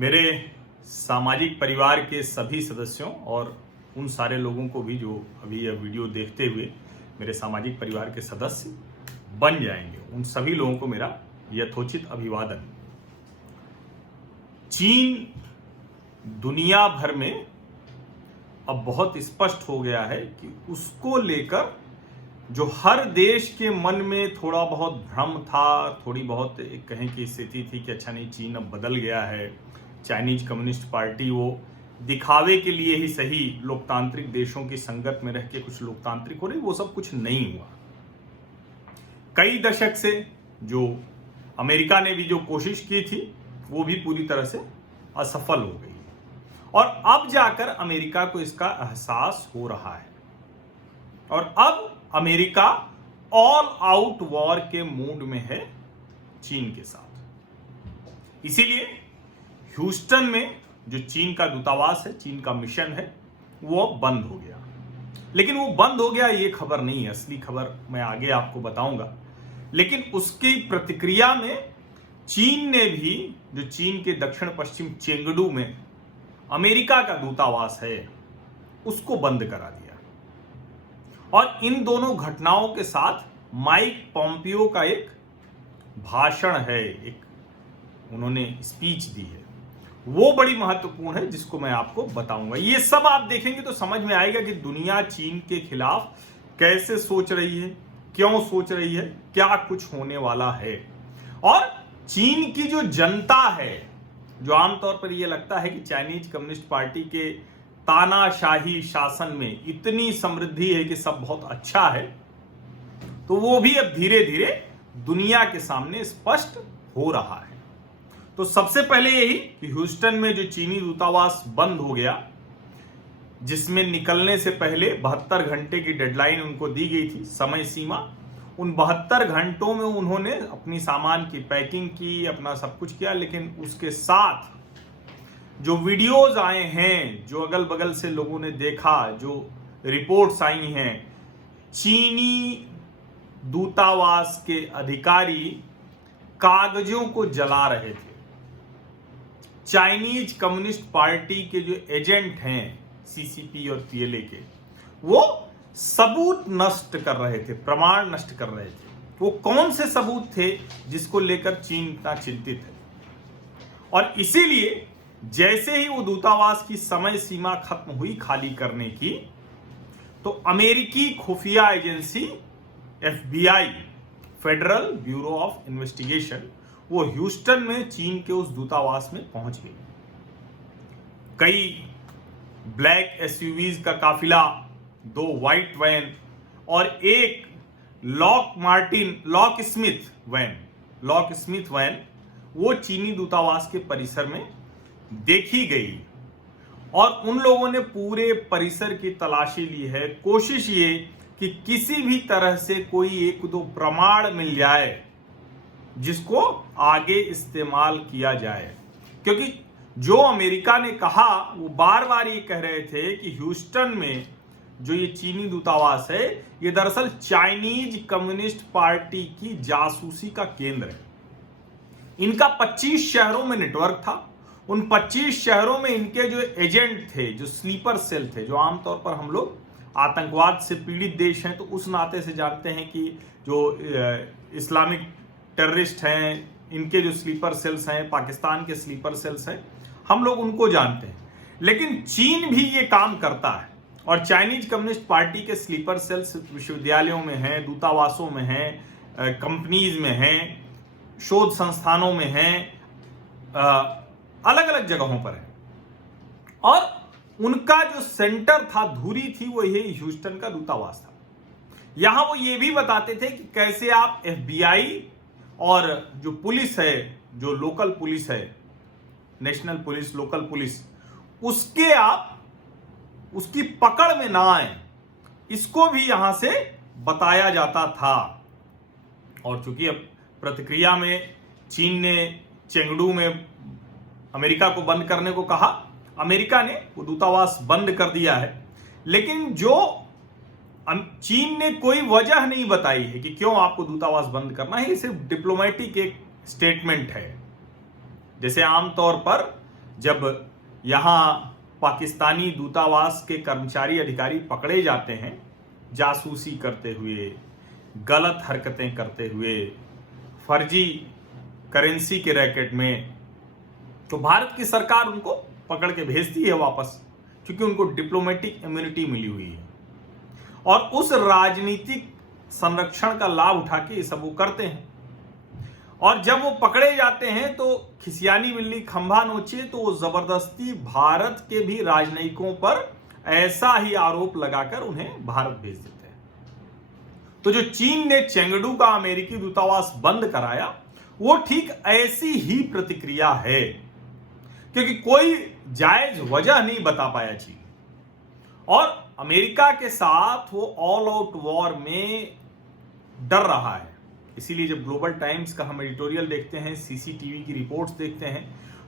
मेरे सामाजिक परिवार के सभी सदस्यों और उन सारे लोगों को भी जो अभी यह वीडियो देखते हुए मेरे सामाजिक परिवार के सदस्य बन जाएंगे, उन सभी लोगों को मेरा यथोचित अभिवादन। चीन दुनिया भर में अब बहुत स्पष्ट हो गया है कि उसको लेकर जो हर देश के मन में थोड़ा बहुत भ्रम था, थोड़ी बहुत कहें की स्थिति थी कि अच्छा नहीं, चीन अब बदल गया है, चाइनीज कम्युनिस्ट पार्टी वो दिखावे के लिए ही सही लोकतांत्रिक देशों की संगत में रह के कुछ लोकतांत्रिक हो रही, वो सब कुछ नहीं हुआ। कई दशक से जो अमेरिका ने भी जो कोशिश की थी वो भी पूरी तरह से असफल हो गई और अब जाकर अमेरिका को इसका एहसास हो रहा है और अब अमेरिका ऑल आउट वॉर के मूड में है चीन के साथ। इसीलिए ह्यूस्टन में जो चीन का दूतावास है, चीन का मिशन है, वो बंद हो गया। लेकिन वो बंद हो गया ये खबर नहीं है, असली खबर मैं आगे आपको बताऊंगा। लेकिन उसकी प्रतिक्रिया में चीन ने भी जो चीन के दक्षिण पश्चिम चेंगडू में अमेरिका का दूतावास है उसको बंद करा दिया और इन दोनों घटनाओं के साथ माइक पॉम्पियो का एक भाषण है, एक उन्होंने स्पीच दी है, वो बड़ी महत्वपूर्ण है जिसको मैं आपको बताऊंगा। ये सब आप देखेंगे तो समझ में आएगा कि दुनिया चीन के खिलाफ कैसे सोच रही है, क्यों सोच रही है, क्या कुछ होने वाला है। और चीन की जो जनता है, जो आमतौर पर यह लगता है कि चाइनीज कम्युनिस्ट पार्टी के तानाशाही शासन में इतनी समृद्धि है कि सब बहुत अच्छा है, तो वो भी अब धीरे धीरे दुनिया के सामने स्पष्ट हो रहा है। तो सबसे पहले यही कि ह्यूस्टन में जो चीनी दूतावास बंद हो गया, जिसमें निकलने से पहले 72 घंटे की डेडलाइन उनको दी गई थी, समय सीमा, उन 72 घंटों में उन्होंने अपनी सामान की पैकिंग की, अपना सब कुछ किया। लेकिन उसके साथ जो वीडियोस आए हैं, जो अगल बगल से लोगों ने देखा, जो रिपोर्ट्स आई हैं, चीनी दूतावास के अधिकारी कागजों को जला रहे थे। चाइनीज कम्युनिस्ट पार्टी के जो एजेंट हैं सीसीपी और पीएलए के, वो सबूत नष्ट कर रहे थे, प्रमाण नष्ट कर रहे थे। वो कौन से सबूत थे जिसको लेकर चीन इतना चिंतित है। और इसीलिए जैसे ही वो दूतावास की समय सीमा खत्म हुई खाली करने की, तो अमेरिकी खुफिया agency FBI, federal bureau of investigation, वो ह्यूस्टन में चीन के उस दूतावास में पहुंच गई। कई ब्लैक SUVs का काफिला, 2 व्हाइट वैन और एक लॉक स्मिथ वैन वो चीनी दूतावास के परिसर में देखी गई और उन लोगों ने पूरे परिसर की तलाशी ली है। कोशिश ये कि किसी भी तरह से कोई 1-2 प्रमाण मिल जाए जिसको आगे इस्तेमाल किया जाए, क्योंकि जो अमेरिका ने कहा, वो बार बार ये कह रहे थे कि ह्यूस्टन में जो ये चीनी दूतावास है, ये दरअसल चाइनीज कम्युनिस्ट पार्टी की जासूसी का केंद्र है। इनका 25 शहरों में नेटवर्क था। उन 25 शहरों में इनके जो एजेंट थे, जो स्लीपर सेल थे, जो आमतौर पर हम लोग आतंकवाद से पीड़ित देश हैं तो उस नाते से जानते हैं कि जो इस्लामिक टेररिस्ट हैं, इनके जो स्लीपर सेल्स हैं, पाकिस्तान के स्लीपर सेल्स हैं, हम लोग उनको जानते हैं। लेकिन चीन भी ये काम करता है और चाइनीज कम्युनिस्ट पार्टी के स्लीपर सेल्स विश्वविद्यालयों में हैं, दूतावासों में हैं, कंपनीज में हैं, शोध संस्थानों में हैं, अलग अलग जगहों पर है। और उनका जो सेंटर था, धुरी थी, वो यही ह्यूस्टन का दूतावास था। यहां वो ये भी बताते थे कि कैसे आप FBI और जो पुलिस है, जो लोकल पुलिस है, नेशनल पुलिस, लोकल पुलिस, उसके आप उसकी पकड़ में ना आए, इसको भी यहां से बताया जाता था। और चूंकि अब प्रतिक्रिया में चीन ने चेंगडू में अमेरिका को बंद करने को कहा, अमेरिका ने वो दूतावास बंद कर दिया है। लेकिन जो चीन ने कोई वजह नहीं बताई है कि क्यों आपको दूतावास बंद करना है, ये सिर्फ डिप्लोमेटिक एक स्टेटमेंट है। जैसे आमतौर पर जब यहाँ पाकिस्तानी दूतावास के कर्मचारी अधिकारी पकड़े जाते हैं जासूसी करते हुए, गलत हरकतें करते हुए, फर्जी करेंसी के रैकेट में, तो भारत की सरकार उनको पकड़ के भेजती है वापस, क्योंकि उनको डिप्लोमेटिक इम्यूनिटी मिली हुई है और उस राजनीतिक संरक्षण का लाभ उठा के ये सब वो करते हैं। और जब वो पकड़े जाते हैं तो खिसियानी बिल्ली खंभा नोचे, तो वो जबरदस्ती भारत के भी राजनयिकों पर ऐसा ही आरोप लगाकर उन्हें भारत भेज देते हैं। तो जो चीन ने चेंगडू का अमेरिकी दूतावास बंद कराया, वो ठीक ऐसी ही प्रतिक्रिया है, क्योंकि कोई जायज वजह नहीं बता पाया चीन, और अमेरिका के साथ वो ऑल आउट वॉर में डर रहा है। इसीलिए जब ग्लोबल टाइम्स का हम एडिटोरियल देखते हैं, सीसीटीवी की रिपोर्ट्स देखते हैं,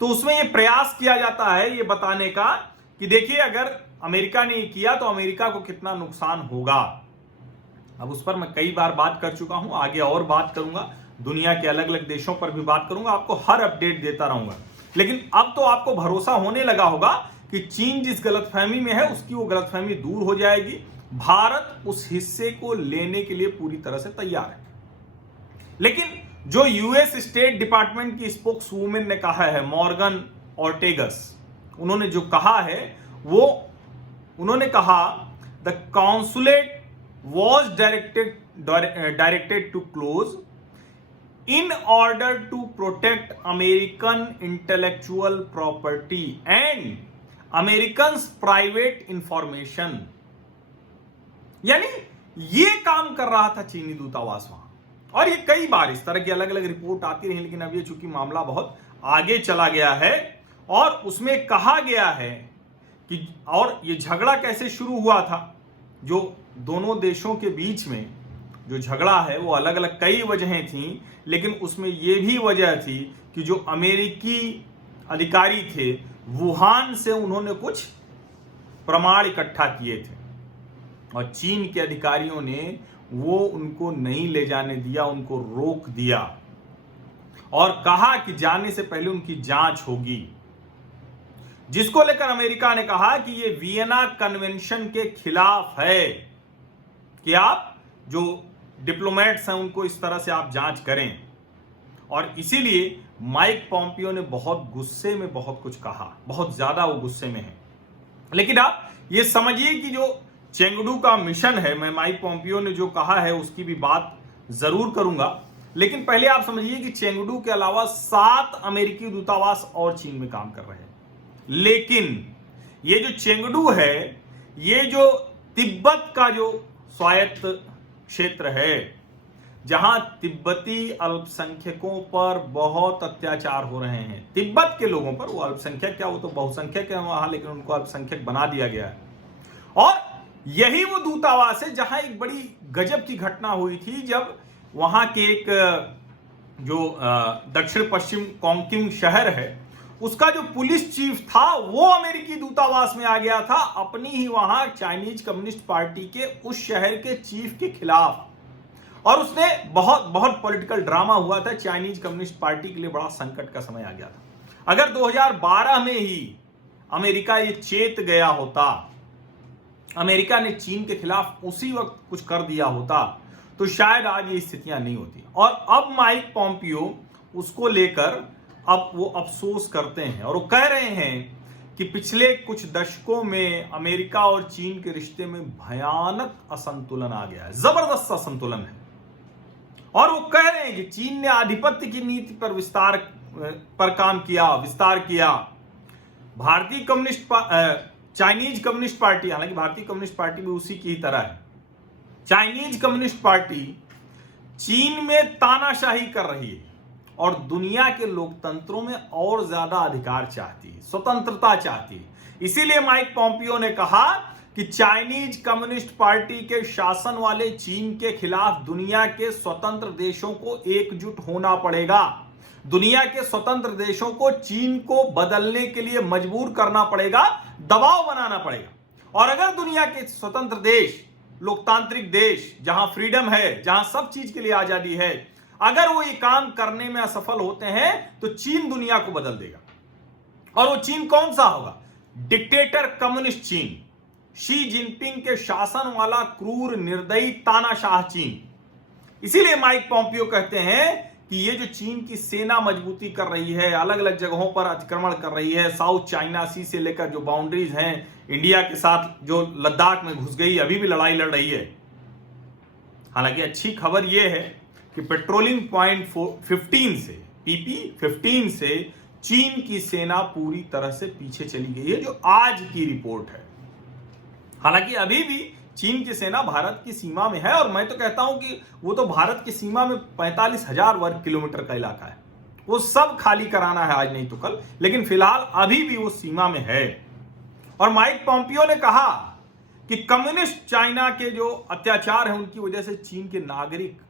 तो उसमें ये प्रयास किया जाता है ये बताने का कि देखिए अगर अमेरिका ने ये किया तो अमेरिका को कितना नुकसान होगा। अब उस पर मैं कई बार बात कर चुका हूं, आगे और बात करूंगा, दुनिया के अलग अलग देशों पर भी बात करूंगा, आपको हर अपडेट देता रहूंगा। लेकिन अब तो आपको भरोसा होने लगा होगा कि चीन जिस गलतफहमी में है उसकी वो गलतफहमी दूर हो जाएगी। भारत उस हिस्से को लेने के लिए पूरी तरह से तैयार है। लेकिन जो यूएस स्टेट डिपार्टमेंट की स्पोक्स वुमेन ने कहा है, मॉर्गन ऑर्टेगस, उन्होंने जो कहा है वो उन्होंने कहा the consulate was directed to close in order to protect American intellectual property and Americans private information। यानी ये काम कर रहा था चीनी दूतावास वहां, और ये कई बार इस तरह की अलग अलग रिपोर्ट आती रही, लेकिन अब ये चूंकि मामला बहुत आगे चला गया है और उसमें कहा गया है कि, और ये झगड़ा कैसे शुरू हुआ था, जो दोनों देशों के बीच में जो झगड़ा है वो अलग अलग कई वजहें थी, लेकिन उसमें यह भी वजह थी कि जो अमेरिकी अधिकारी थे वुहान से उन्होंने कुछ प्रमाण इकट्ठा किए थे और चीन के अधिकारियों ने वो उनको नहीं ले जाने दिया, उनको रोक दिया और कहा कि जाने से पहले उनकी जांच होगी, जिसको लेकर अमेरिका ने कहा कि ये वियना कन्वेंशन के खिलाफ है कि आप जो डिप्लोमेट्स हैं उनको इस तरह से आप जांच करें। और इसीलिए माइक पॉम्पियो ने बहुत गुस्से में बहुत कुछ कहा, बहुत ज्यादा वो गुस्से में है। लेकिन आप ये समझिए कि जो चेंगडू का मिशन है, मैं माइक पॉम्पियो ने जो कहा है उसकी भी बात जरूर करूंगा, लेकिन पहले आप समझिए कि चेंगडू के अलावा 7 अमेरिकी दूतावास और चीन में काम कर रहे हैं। लेकिन ये जो चेंगडू है, ये जो तिब्बत का जो स्वायत्त क्षेत्र है, जहां तिब्बती अल्पसंख्यकों पर बहुत अत्याचार हो रहे हैं, तिब्बत के लोगों पर, वो अल्पसंख्यक क्या, वो तो बहुसंख्यक है वहां, लेकिन उनको अल्पसंख्यक बना दिया गया है। और यही वो दूतावास है जहां एक बड़ी गजब की घटना हुई थी, जब वहां के एक जो दक्षिण पश्चिम कोंकिंग शहर है, उसका जो पुलिस चीफ था वो अमेरिकी दूतावास में आ गया था अपनी ही वहां चाइनीज कम्युनिस्ट पार्टी के उस शहर के चीफ के खिलाफ, और उसने बहुत पॉलिटिकल ड्रामा हुआ था। चाइनीज कम्युनिस्ट पार्टी के लिए बड़ा संकट का समय आ गया था। अगर 2012 में ही अमेरिका ये चेत गया होता, अमेरिका ने चीन के खिलाफ उसी वक्त कुछ कर दिया होता, तो शायद आज ये स्थितियां नहीं होती। और अब माइक पॉम्पियो उसको लेकर अब वो अफसोस करते हैं और वो कह रहे हैं कि पिछले कुछ दशकों में अमेरिका और चीन के रिश्ते में भयानक असंतुलन आ गया है, जबरदस्त असंतुलन है। और वो कह रहे हैं कि चीन ने आधिपत्य की नीति पर विस्तार किया। भारतीय कम्युनिस्ट चाइनीज कम्युनिस्ट पार्टी, हालांकि भारतीय कम्युनिस्ट पार्टी भी उसी की तरह है, चाइनीज कम्युनिस्ट पार्टी चीन में तानाशाही कर रही है और दुनिया के लोकतंत्रों में और ज्यादा अधिकार चाहती है, स्वतंत्रता चाहती है। इसीलिए माइक पॉम्पियो ने कहा कि चाइनीज कम्युनिस्ट पार्टी के शासन वाले चीन के खिलाफ दुनिया के स्वतंत्र देशों को एकजुट होना पड़ेगा। दुनिया के स्वतंत्र देशों को चीन को बदलने के लिए मजबूर करना पड़ेगा, दबाव बनाना पड़ेगा। और अगर दुनिया के स्वतंत्र देश, लोकतांत्रिक देश, जहां फ्रीडम है, जहां सब चीज के लिए आजादी है, अगर वो ये काम करने में असफल होते हैं तो चीन दुनिया को बदल देगा। और वो चीन कौन सा होगा? डिक्टेटर कम्युनिस्ट चीन, शी जिनपिंग के शासन वाला क्रूर निर्दयी तानाशाह चीन। इसीलिए माइक पॉम्पियो कहते हैं कि ये जो चीन की सेना मजबूती कर रही है, अलग अलग जगहों पर अतिक्रमण कर रही है, साउथ चाइना सी से लेकर जो बाउंड्रीज हैं इंडिया के साथ, जो लद्दाख में घुस गई, अभी भी लड़ाई लड़ रही है। हालांकि अच्छी खबर यह है कि पेट्रोलिंग पॉइंट 15 से, PP 15 से चीन की सेना पूरी तरह से पीछे चली गई है, जो आज की रिपोर्ट है। हालांकि अभी भी चीन की सेना भारत की सीमा में है, और मैं तो कहता हूं कि वो तो भारत की सीमा में 45,000 वर्ग किलोमीटर का इलाका है, वो सब खाली कराना है आज नहीं तो कल, लेकिन फिलहाल अभी भी वो सीमा में है। और माइक पॉम्पियो ने कहा कि कम्युनिस्ट चाइना के जो अत्याचार है उनकी वजह से चीन के नागरिक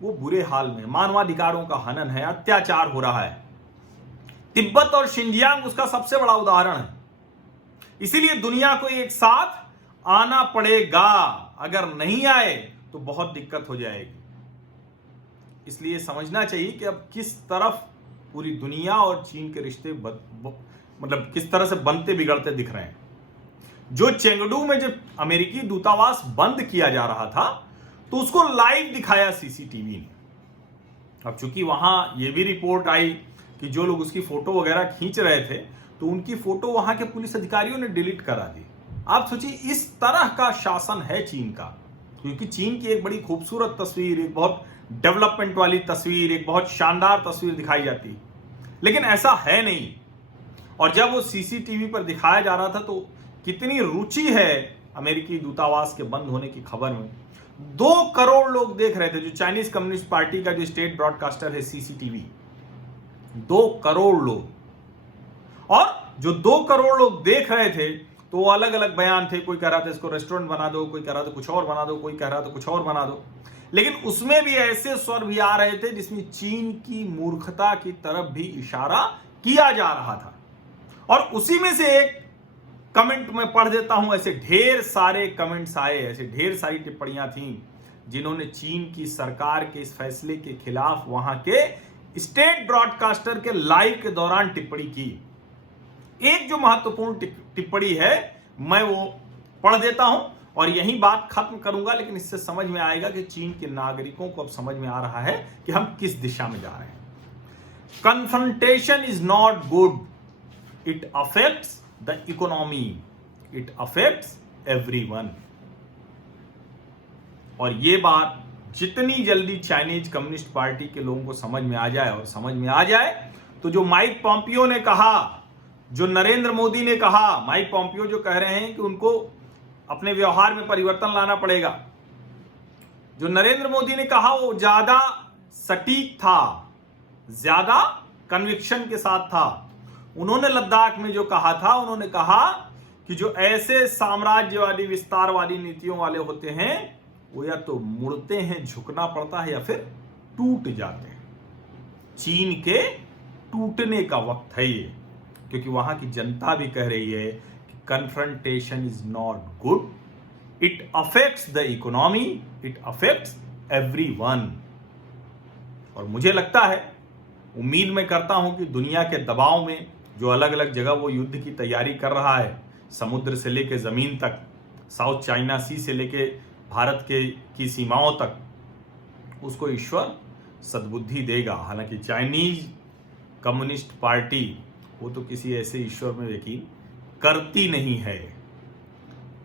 वो बुरे हाल में, मानवाधिकारों का हनन है, अत्याचार हो रहा है। तिब्बत और शिंजियांग उसका सबसे बड़ा उदाहरण है। इसीलिए दुनिया को एक साथ आना पड़ेगा, अगर नहीं आए तो बहुत दिक्कत हो जाएगी। इसलिए समझना चाहिए कि अब किस तरफ पूरी दुनिया और चीन के रिश्ते मतलब किस तरह से बनते बिगड़ते दिख रहे हैं। जो चेंगडू में जब अमेरिकी दूतावास बंद किया जा रहा था तो उसको लाइव दिखाया सीसीटीवी ने। अब चूंकि वहां यह भी रिपोर्ट आई कि जो लोग उसकी फोटो वगैरह खींच रहे थे तो उनकी फोटो वहां के पुलिस अधिकारियों ने डिलीट करा दी। आप सोचिए, इस तरह का शासन है चीन का, क्योंकि चीन की एक बड़ी खूबसूरत तस्वीर, एक बहुत डेवलपमेंट वाली तस्वीर, एक बहुत शानदार तस्वीर दिखाई जाती, लेकिन ऐसा है नहीं। और जब वो सीसीटीवी पर दिखाया जा रहा था तो कितनी रुचि है अमेरिकी दूतावास के बंद होने की खबर में। 2 करोड़ लोग देख रहे थे, जो चाइनीज कम्युनिस्ट पार्टी का जो स्टेट ब्रॉडकास्टर है सीसीटीवी, 2 करोड़ लोग। और जो 2 करोड़ लोग देख रहे थे तो वो अलग अलग बयान थे, कोई कह रहा था इसको रेस्टोरेंट बना दो, कोई कह रहा था कुछ और बना दो, कोई कह रहा था कुछ और बना दो। लेकिन उसमें भी ऐसे स्वर भी आ रहे थे जिसमें चीन की मूर्खता की तरफ भी इशारा किया जा रहा था। और उसी में से एक कमेंट मैं पढ़ देता हूं, ऐसे ढेर सारे कमेंट्स आए, ऐसे ढेर सारी टिप्पणियां थीं जिन्होंने चीन की सरकार के इस फैसले के खिलाफ वहां के स्टेट ब्रॉडकास्टर के लाइव के दौरान टिप्पणी की। एक जो महत्वपूर्ण टिप्पणी है मैं वो पढ़ देता हूं और यही बात खत्म करूंगा, लेकिन इससे समझ में आएगा कि चीन के नागरिकों को अब समझ में आ रहा है कि हम किस दिशा में जा रहे हैं। Confrontation is not good, it affects the economy, it affects everyone. और ये बात जितनी जल्दी चाइनीज कम्युनिस्ट पार्टी के लोगों को समझ में आ जाए, और समझ में आ जाए तो जो माइक पॉम्पियो ने कहा, जो नरेंद्र मोदी ने कहा, माइक पॉम्पियो जो कह रहे हैं कि उनको अपने व्यवहार में परिवर्तन लाना पड़ेगा, जो नरेंद्र मोदी ने कहा वो ज्यादा सटीक था, ज्यादा कन्विक्शन के साथ था। उन्होंने लद्दाख में जो कहा था, उन्होंने कहा कि जो ऐसे साम्राज्यवादी विस्तारवादी नीतियों वाले होते हैं वो या तो मुड़ते हैं, झुकना पड़ता है, या फिर टूट जाते हैं। चीन के टूटने का वक्त है ये, क्योंकि वहां की जनता भी कह रही है कि confrontation is not good, it affects the economy, it affects everyone. और मुझे लगता है, उम्मीद मैं करता हूं कि दुनिया के दबाव में जो अलग अलग जगह वो युद्ध की तैयारी कर रहा है, समुद्र से लेकर जमीन तक, साउथ चाइना सी से लेकर भारत की सीमाओं तक, उसको ईश्वर सद्बुद्धि देगा। हालांकि चाइनीज कम्युनिस्ट पार्टी वो तो किसी ऐसे ईश्वर में यकीन करती नहीं है।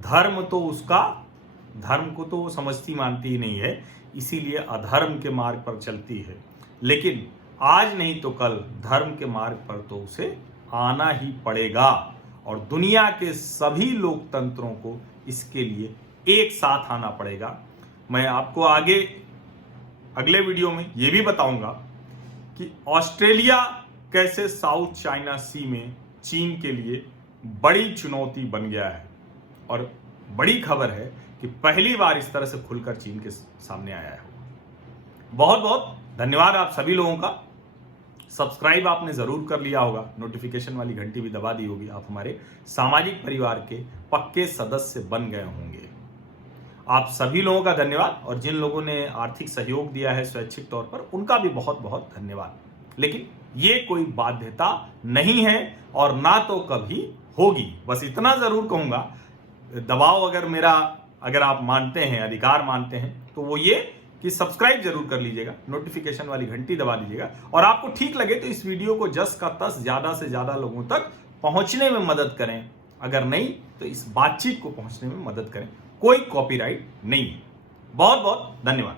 धर्म तो उसका, धर्म को तो वो समझती मानती ही नहीं है, इसीलिए अधर्म के मार्ग पर चलती है। लेकिन आज नहीं तो कल धर्म के मार्ग पर तो उसे आना ही पड़ेगा, और दुनिया के सभी लोकतंत्रों को इसके लिए एक साथ आना पड़ेगा। मैं आपको आगे अगले वीडियो में यह भी बताऊंगा कि ऑस्ट्रेलिया कैसे साउथ चाइना सी में चीन के लिए बड़ी चुनौती बन गया है। और बड़ी खबर है कि पहली बार इस तरह से खुलकर चीन के सामने आया है। बहुत बहुत धन्यवाद आप सभी लोगों का। सब्सक्राइब आपने जरूर कर लिया होगा, नोटिफिकेशन वाली घंटी भी दबा दी होगी। आप हमारे सामाजिक परिवार के पक्के सदस्य बन गए होंगे। आप सभी लोगों का धन्यवाद, और जिन लोगों ने आर्थिक सहयोग दिया है स्वैच्छिक तौर पर, उनका भी बहुत बहुत धन्यवाद। लेकिन ये कोई बाध्यता नहीं है और ना तो कभी होगी। बस इतना जरूर कहूंगा, दबाव अगर आप मानते हैं, अधिकार मानते हैं, तो वो ये कि सब्सक्राइब जरूर कर लीजिएगा, नोटिफिकेशन वाली घंटी दबा दीजिएगा, और आपको ठीक लगे तो इस वीडियो को जस का तस ज्यादा से ज्यादा लोगों तक पहुंचने में मदद करें। अगर नहीं तो इस बातचीत को पहुंचने में मदद करें। कोई कॉपीराइट नहीं है। बहुत बहुत धन्यवाद।